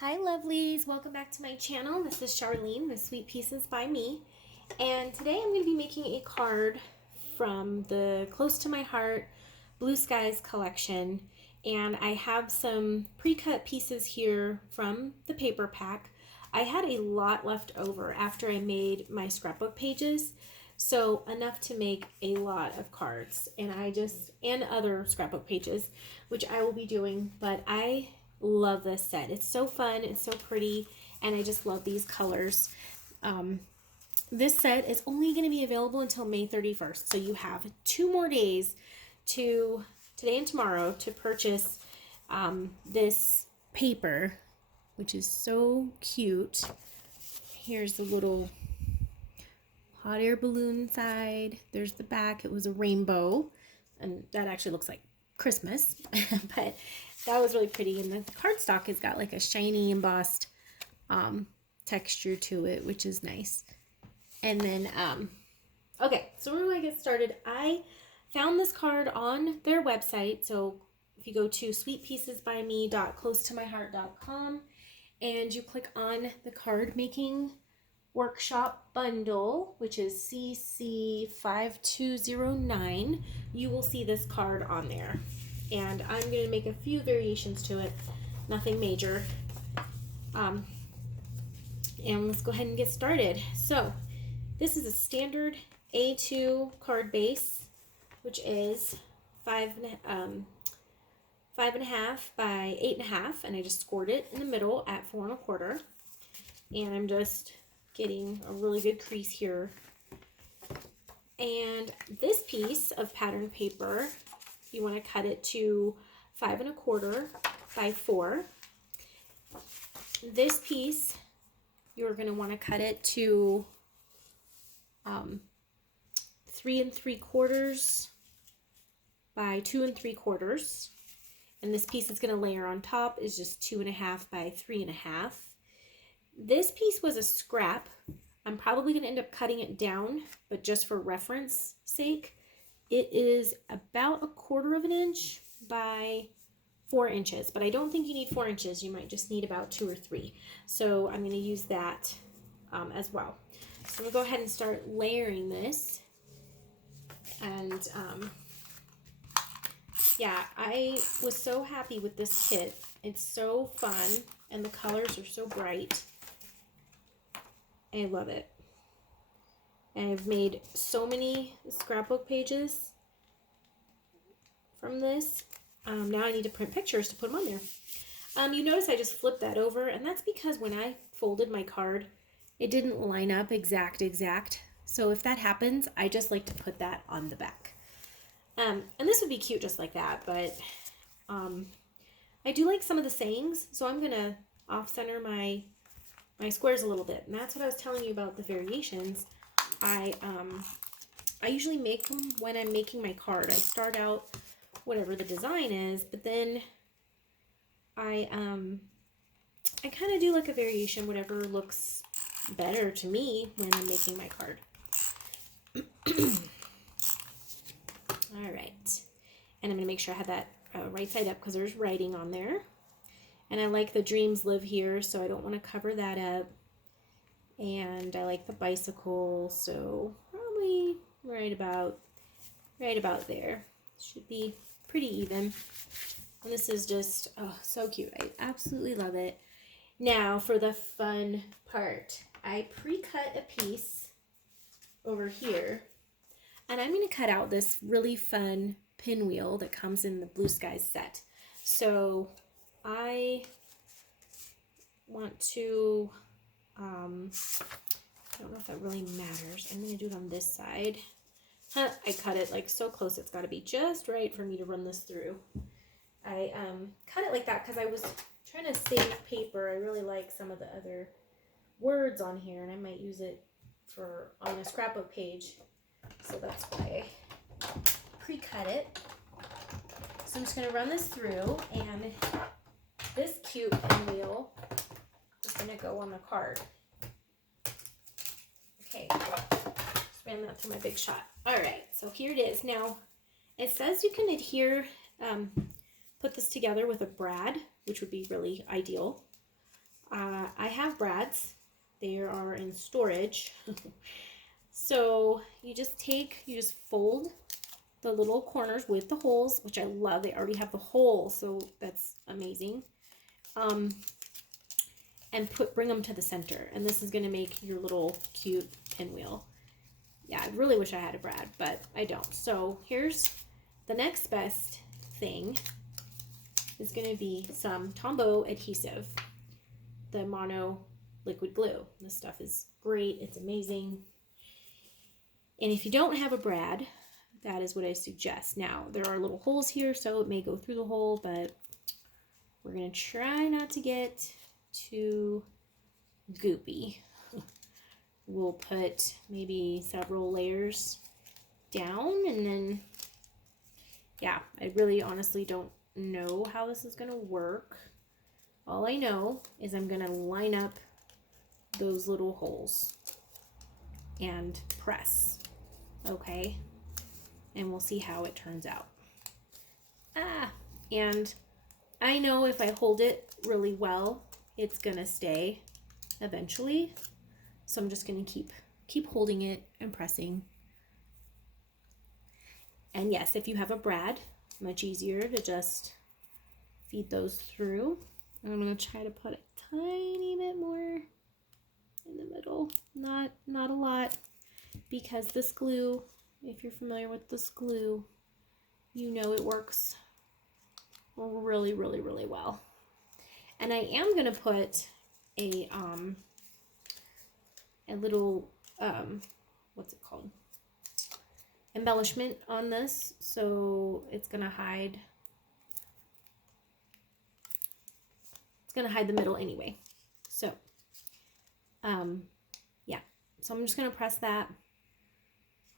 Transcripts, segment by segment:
Hi lovelies, welcome back to my channel. This is Charlene with Sweet Pieces by Me, and today I'm going to be making a card from the Close to My Heart Blue Skies collection, and I have some pre-cut pieces here from the paper pack. I had a lot left over after I made my scrapbook pages, so enough to make a lot of cards, and other scrapbook pages, which I will be doing, but I love this set. It's so fun, it's so pretty, and I just love these colors. This set is only going to be available until May 31st, so you have 2 more days today and tomorrow to purchase this paper, which is so cute. Here's the little hot air balloon side. There's the back. It was a rainbow, and that actually looks like Christmas, but that was really pretty. And the cardstock has got like a shiny embossed texture to it, which is nice. And then, okay, so where do I get started? I found this card on their website. So if you go to sweetpiecesbyme.closetomyheart.com and you click on the card making workshop bundle, which is CC5209, you will see this card on there. And I'm going to make a few variations to it, nothing major. And let's go ahead and get started. So this is a standard A2 card base, which is 5.5 by 8.5, and I just scored it in the middle at 4 1/4. And I'm just getting a really good crease here. And this piece of pattern paper, you want to cut it to 5 1/4 by 4. This piece, you're going to want to cut it to 3 3/4 by 2 3/4. And this piece that's going to layer on top is just 2.5 by 3.5. This piece was a scrap. I'm probably going to end up cutting it down, but just for reference sake, it is about 1/4 inch by 4 inches, but I don't think you need 4 inches. You might just need about 2 or 3. So I'm going to use that as well. So I'm going to go ahead and start layering this. And yeah, I was so happy with this kit. It's so fun, and the colors are so bright. I love it. And I've made so many scrapbook pages from this. Now I need to print pictures to put them on there. You notice I just flipped that over, and that's because when I folded my card, it didn't line up exact. So if that happens, I just like to put that on the back. And this would be cute just like that, but I do like some of the sayings, so I'm going to off-center my squares a little bit. And that's what I was telling you about the variations. I usually make them when I'm making my card. I start out whatever the design is, but then I kind of do like a variation, whatever looks better to me when I'm making my card. All right, and I'm gonna make sure I have that right side up because there's writing on there, and I like the dreams live here, so I don't want to cover that up. And I like the bicycle, so probably right about there. Should be pretty even. And this is just, oh, so cute. I absolutely love it. Now for the fun part. I pre-cut a piece over here, and I'm going to cut out this really fun pinwheel that comes in the Blue Skies set. So I want to, I don't know if that really matters. I'm going to do it on this side. I cut it like so close, it's got to be just right for me to run this through. I cut it like that because I was trying to save paper. I really like some of the other words on here, and I might use it on a scrapbook page. So that's why I pre-cut it. So I'm just going to run this through, and this cute pinwheel is going to go on the card. Okay, just ran that through my big shot. All right, so here it is. Now, it says you can put this together with a brad, which would be really ideal. I have brads. They are in storage. So you just fold the little corners with the holes, which I love. They already have the hole, so that's amazing. And bring them to the center. And this is going to make your little cute pinwheel. Yeah, I really wish I had a brad, but I don't. So here's the next best thing is going to be some Tombow adhesive, the mono liquid glue. This stuff is great. It's amazing. And if you don't have a brad, that is what I suggest. Now, there are little holes here, so it may go through the hole, but we're going to try not to get too goopy. We'll put maybe several layers down, and then, yeah, I really honestly don't know how this is going to work. All I know is I'm going to line up those little holes and press, okay? And we'll see how it turns out. And I know if I hold it really well, it's gonna stay eventually. So I'm just gonna keep holding it and pressing. And yes, if you have a brad, much easier to just feed those through. And I'm gonna try to put a tiny bit more in the middle, not a lot, because this glue, if you're familiar with this glue, you know it works really, really, really well. And I am gonna put a little what's it called? Embellishment on this, so it's gonna hide the middle anyway. So yeah, so I'm just gonna press that,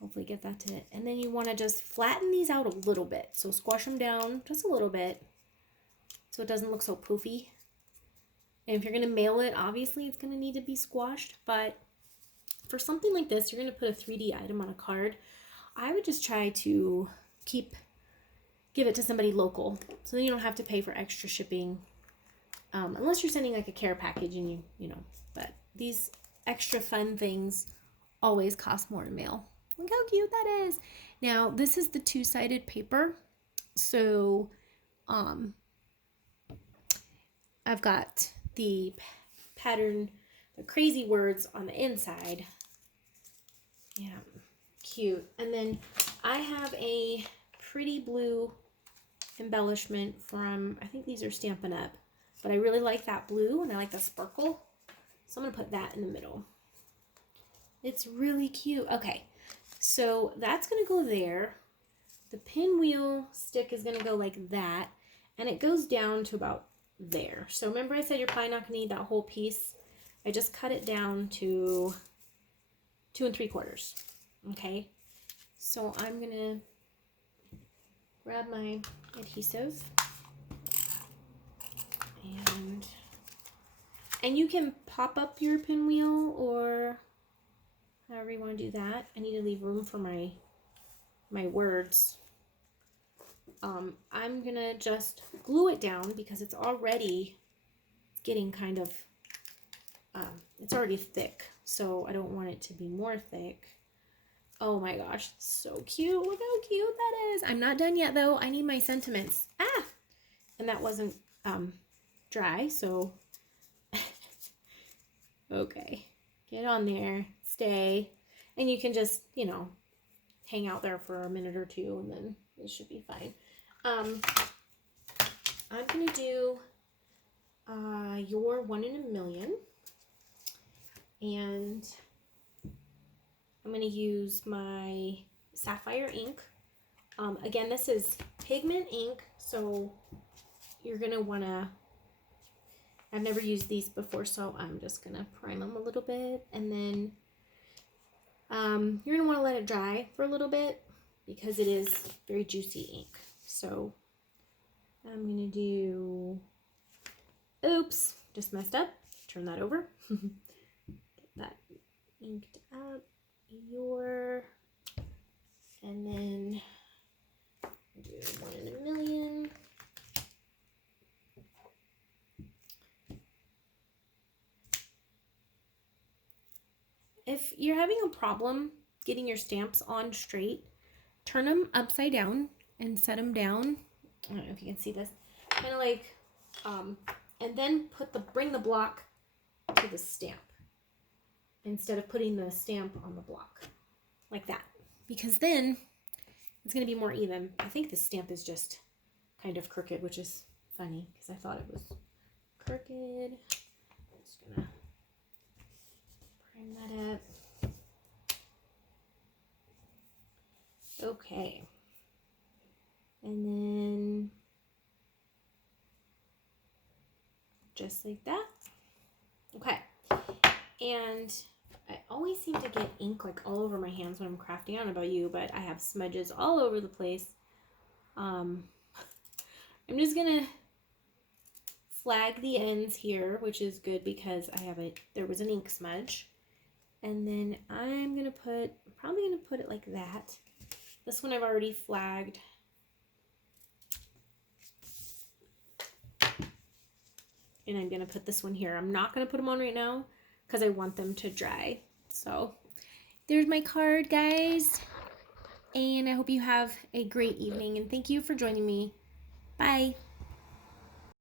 hopefully get that to it, and then you want to just flatten these out a little bit, so squash them down just a little bit so it doesn't look so poofy. And if you're gonna mail it, obviously it's gonna need to be squashed, but for something like this, you're gonna put a 3D item on a card, I would just try to give it to somebody local, so then you don't have to pay for extra shipping, unless you're sending like a care package and you know, but these extra fun things always cost more to mail. Look how cute that is. Now, this is the two-sided paper, so I've got the pattern, the crazy words on the inside. Yeah, cute. And then I have a pretty blue embellishment from, I think these are Stampin' Up, but I really like that blue and I like the sparkle, so I'm gonna put that in the middle. It's really cute. Okay, so that's gonna go there. The pinwheel stick is gonna go like that, and it goes down to about there. So remember I said you're probably not gonna need that whole piece. I just cut it down to 2 3/4. Okay, so I'm gonna grab my adhesive, and you can pop up your pinwheel or however you want to do that. I need to leave room for my words. I'm gonna just glue it down because it's already getting kind of, it's already thick, so I don't want it to be more thick. Oh my gosh, so cute. Look how cute that is. I'm not done yet though. I need my sentiments. And that wasn't dry, so okay, get on there, stay, and you can just, you know, hang out there for a minute or two, and then it should be fine. I'm gonna do your 1 in a Million, and I'm gonna use my sapphire ink. Again, this is pigment ink, so you're gonna wanna, I've never used these before, so I'm just gonna prime them a little bit, and then you're gonna wanna let it dry for a little bit because it is very juicy ink. So I'm gonna do, oops, just messed up, turn that over. Get that inked up, and then do 1 in a Million. if you're having a problem getting your stamps on straight, turn them upside down and set them down. I don't know if you can see this. Kind of like, and then bring the block to the stamp instead of putting the stamp on the block like that, because then it's going to be more even. I think the stamp is just kind of crooked, which is funny because I thought it was crooked. I'm just going to prime that up. Okay. And then just like that. Okay. And I always seem to get ink like all over my hands when I'm crafting. I don't know about you, but I have smudges all over the place. I'm just gonna flag the ends here, which is good because there was an ink smudge. And then I'm probably gonna put it like that. This one I've already flagged. And I'm gonna put this one here. I'm not gonna put them on right now because I want them to dry. So there's my card, guys. And I hope you have a great evening, and thank you for joining me. Bye.